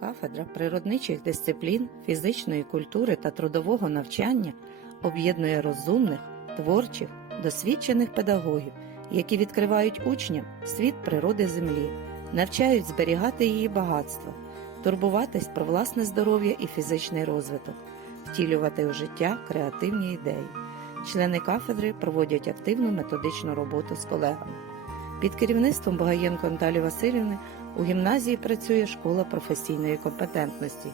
Кафедра природничих дисциплін, фізичної культури та трудового навчання об'єднує розумних, творчих, досвідчених педагогів, які відкривають учням світ природи землі, навчають зберігати її багатство, турбуватись про власне здоров'я і фізичний розвиток, втілювати у життя креативні ідеї. Члени кафедри проводять активну методичну роботу з колегами. Під керівництвом Багаєнко Наталі Васильівни у гімназії працює школа професійної компетентності,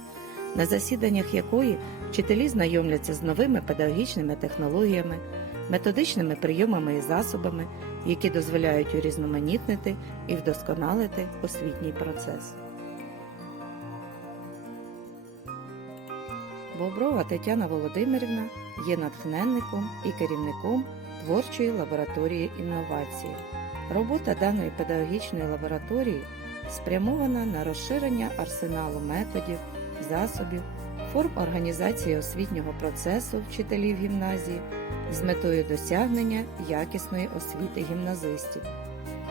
на засіданнях якої вчителі знайомляться з новими педагогічними технологіями, методичними прийомами і засобами, які дозволяють урізноманітнити і вдосконалити освітній процес. Боброва Тетяна Володимирівна є натхненником і керівником творчої лабораторії інновації. Робота даної педагогічної лабораторії спрямована на розширення арсеналу методів, засобів, форм організації освітнього процесу вчителів гімназії з метою досягнення якісної освіти гімназистів.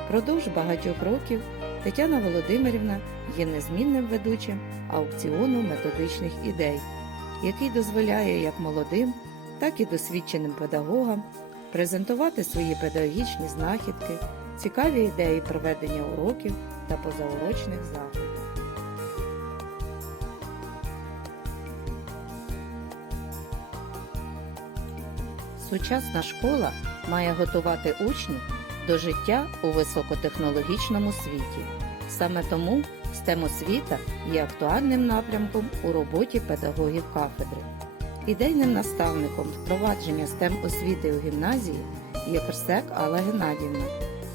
Продовж багатьох років Тетяна Володимирівна є незмінним ведучим аукціону методичних ідей, який дозволяє як молодим, так і досвідченим педагогам презентувати свої педагогічні знахідки, цікаві ідеї проведення уроків та позаурочних заходів. Сучасна школа має готувати учнів до життя у високотехнологічному світі. Саме тому STEM освіта є актуальним напрямком у роботі педагогів кафедри. Ідейним наставником впровадження STEM освіти у гімназії є Персек Алла Геннадівна,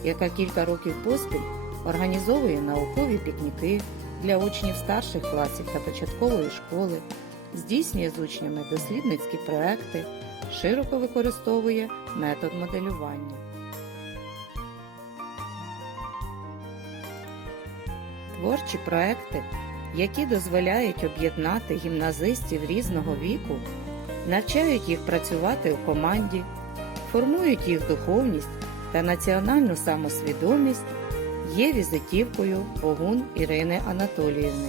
яка кілька років поспіль організовує наукові пікніки для учнів старших класів та початкової школи, здійснює з учнями дослідницькі проекти, широко використовує метод моделювання. Творчі проекти, які дозволяють об'єднати гімназистів різного віку, навчають їх працювати у команді, формують їх духовність та національну самосвідомість, є візитівкою Богун Ірини Анатоліївни.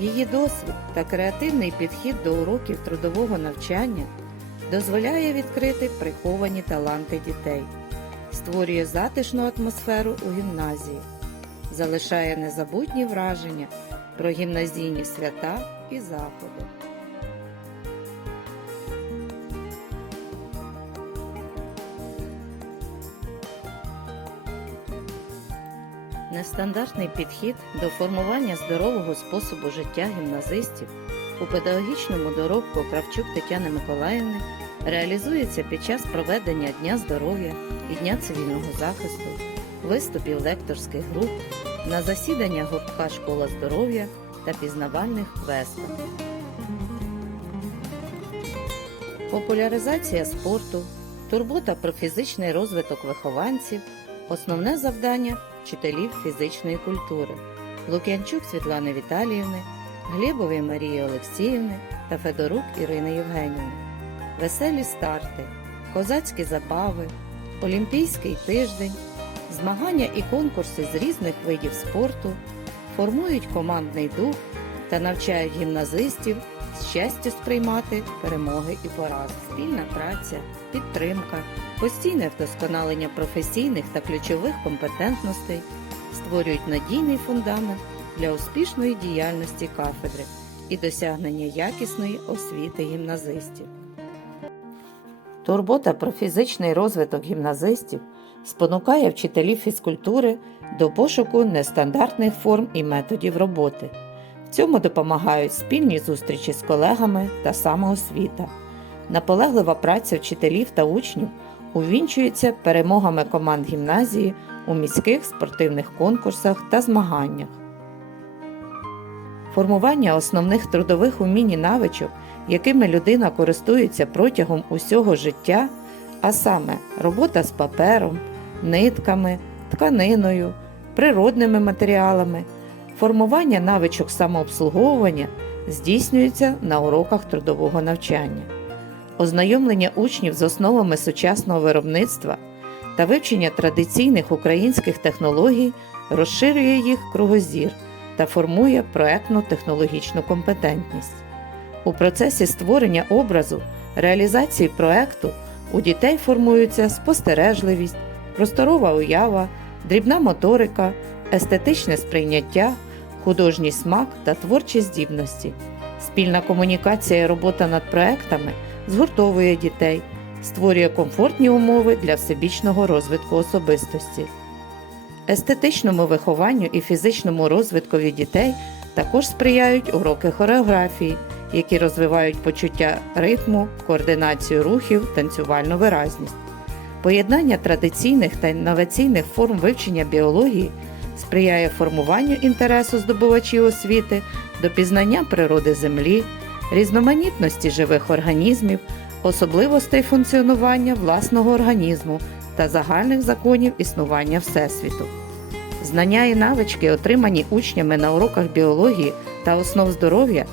Її досвід та креативний підхід до уроків трудового навчання дозволяє відкрити приховані таланти дітей, створює затишну атмосферу у гімназії, залишає незабутні враження про гімназійні свята і заходи. Нестандартний підхід до формування здорового способу життя гімназистів у педагогічному доробку Кравчук Тетяни Миколаївни реалізується під час проведення Дня здоров'я і Дня цивільного захисту, виступів лекторських груп, на засідання гуртка Школа здоров'я та пізнавальних квестах. Популяризація спорту, турбота про фізичний розвиток вихованців основне завдання вчителів фізичної культури Лук'янчук Світлани Віталіївни, Глєбової Марії Олексіївни та Федорук Ірини Євгенівни. Веселі старти, козацькі забави, Олімпійський тиждень, змагання і конкурси з різних видів спорту формують командний дух та навчають гімназистів щастя сприймати перемоги і поразки. Спільна праця, підтримка, постійне вдосконалення професійних та ключових компетентностей створюють надійний фундамент для успішної діяльності кафедри і досягнення якісної освіти гімназистів. Турбота про фізичний розвиток гімназистів спонукає вчителів фізкультури до пошуку нестандартних форм і методів роботи. Цьому допомагають спільні зустрічі з колегами та самоосвіта. Наполеглива праця вчителів та учнів увінчується перемогами команд гімназії у міських спортивних конкурсах та змаганнях. Формування основних трудових умінь і навичок, якими людина користується протягом усього життя, а саме робота з папером, нитками, тканиною, природними матеріалами, формування навичок самообслуговування здійснюється на уроках трудового навчання. Ознайомлення учнів з основами сучасного виробництва та вивчення традиційних українських технологій розширює їх кругозір та формує проектну технологічну компетентність. У процесі створення образу, реалізації проекту у дітей формуються спостережливість, просторова уява, дрібна моторика, естетичне сприйняття, художній смак та творчі здібності. Спільна комунікація і робота над проектами згуртовує дітей, створює комфортні умови для всебічного розвитку особистості. Естетичному вихованню і фізичному розвиткові дітей також сприяють уроки хореографії, які розвивають почуття ритму, координацію рухів, танцювальну виразність. Поєднання традиційних та інноваційних форм вивчення біології сприяє формуванню інтересу здобувачів освіти до пізнання природи Землі, різноманітності живих організмів, особливостей функціонування власного організму та загальних законів існування Всесвіту. Знання і навички, отримані учнями на уроках біології та основ здоров'я,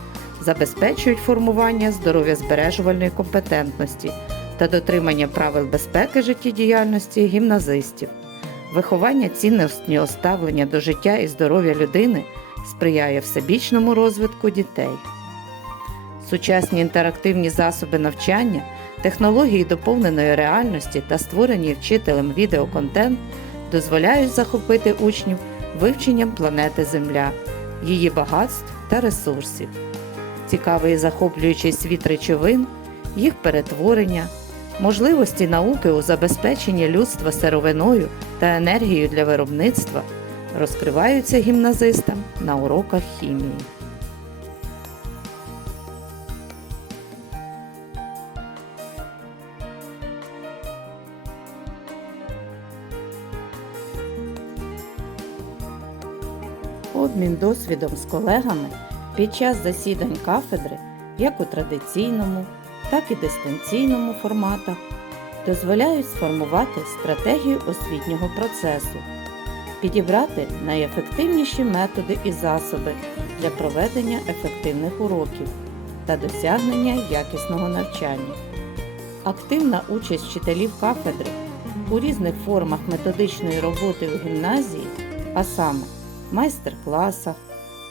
забезпечують формування здоров'язбережувальної компетентності та дотримання правил безпеки життєдіяльності гімназистів. Виховання цінності ставлення до життя і здоров'я людини сприяє всебічному розвитку дітей. Сучасні інтерактивні засоби навчання, технології доповненої реальності та створені вчителем відеоконтент дозволяють захопити учнів вивченням планети Земля, її багатств та ресурсів. Цікавий і захоплюючий світ речовин, їх перетворення, можливості науки у забезпеченні людства сировиною та енергією для виробництва розкриваються гімназистам на уроках хімії. Обмін досвідом з колегами під час засідань кафедри, як у традиційному, так і дистанційному форматах, дозволяють сформувати стратегію освітнього процесу, підібрати найефективніші методи і засоби для проведення ефективних уроків та досягнення якісного навчання. Активна участь вчителів кафедри у різних формах методичної роботи у гімназії, а саме майстер-класах,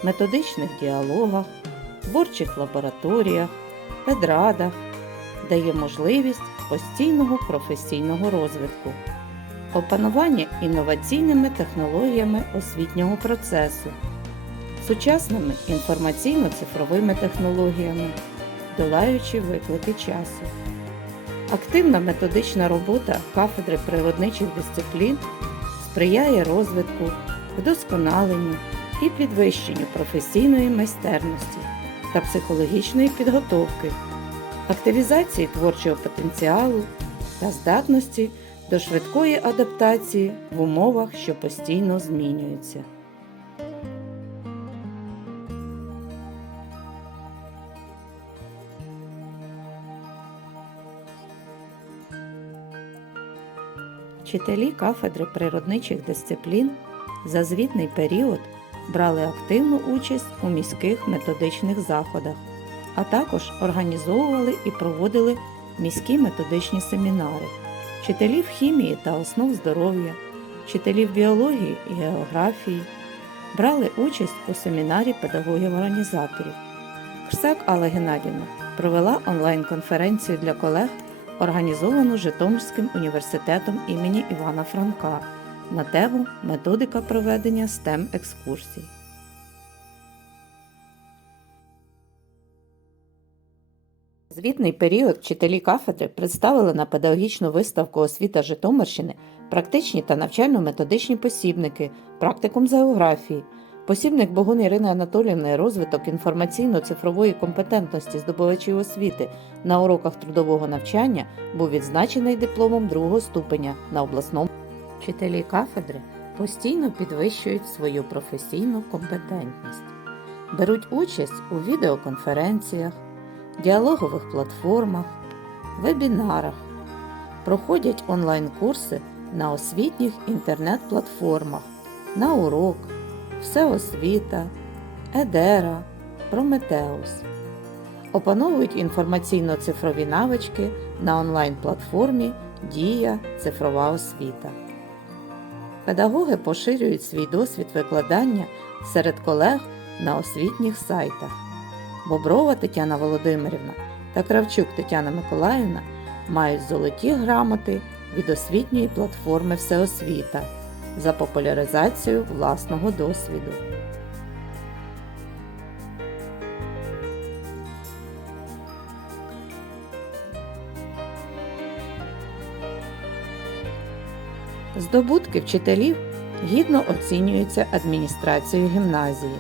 методичних діалогах, творчих лабораторіях, педрадах дає можливість постійного професійного розвитку, опанування інноваційними технологіями освітнього процесу, сучасними інформаційно-цифровими технологіями, долаючи виклики часу. Активна методична робота кафедри природничих дисциплін сприяє розвитку вдосконаленню і підвищенню професійної майстерності та психологічної підготовки, активізації творчого потенціалу та здатності до швидкої адаптації в умовах, що постійно змінюються. Вчителі кафедри природничих дисциплін за звітний період брали активну участь у міських методичних заходах, а також організовували і проводили міські методичні семінари, вчителів хімії та основ здоров'я, вчителів біології і географії, брали участь у семінарі педагогів-організаторів. Ксак Алла Геннадівна провела онлайн-конференцію для колег, організовану Житомирським університетом імені Івана Франка на тему Методика проведення STEM екскурсій. Звітний період вчителі кафедри представили на педагогічну виставку освіта Житомирщини практичні та навчально-методичні посібники, практикум з географії, посібник Богун Ірини Анатоліївни розвиток інформаційно-цифрової компетентності здобувачів освіти. На уроках трудового навчання був відзначений дипломом другого ступеня на обласному. Вчителі кафедри постійно підвищують свою професійну компетентність, беруть участь у відеоконференціях, діалогових платформах, вебінарах, проходять онлайн-курси на освітніх інтернет-платформах, на урок, Всеосвіта, Едера, Прометеус. Опановують інформаційно-цифрові навички на онлайн-платформі Дія Цифрова освіта. Педагоги поширюють свій досвід викладання серед колег на освітніх сайтах. Боброва Тетяна Володимирівна та Кравчук Тетяна Миколаївна мають золоті грамоти від освітньої платформи Всеосвіта за популяризацію власного досвіду. Здобутки вчителів гідно оцінюються адміністрацією гімназії,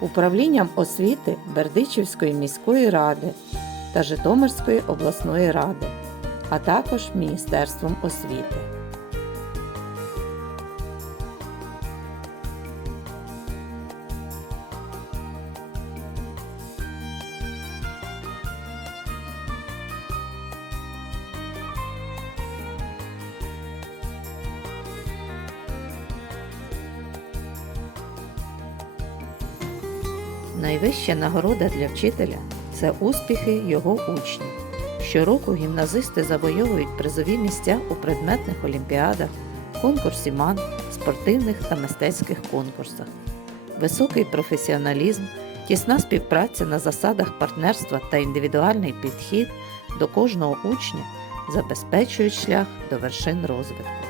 управлінням освіти Бердичівської міської ради та Житомирської обласної ради, а також Міністерством освіти. Найвища нагорода для вчителя це успіхи його учнів. Щороку гімназисти завойовують призові місця у предметних олімпіадах, конкурсі МАН, спортивних та мистецьких конкурсах. Високий професіоналізм, тісна співпраця на засадах партнерства та індивідуальний підхід до кожного учня забезпечують шлях до вершин розвитку.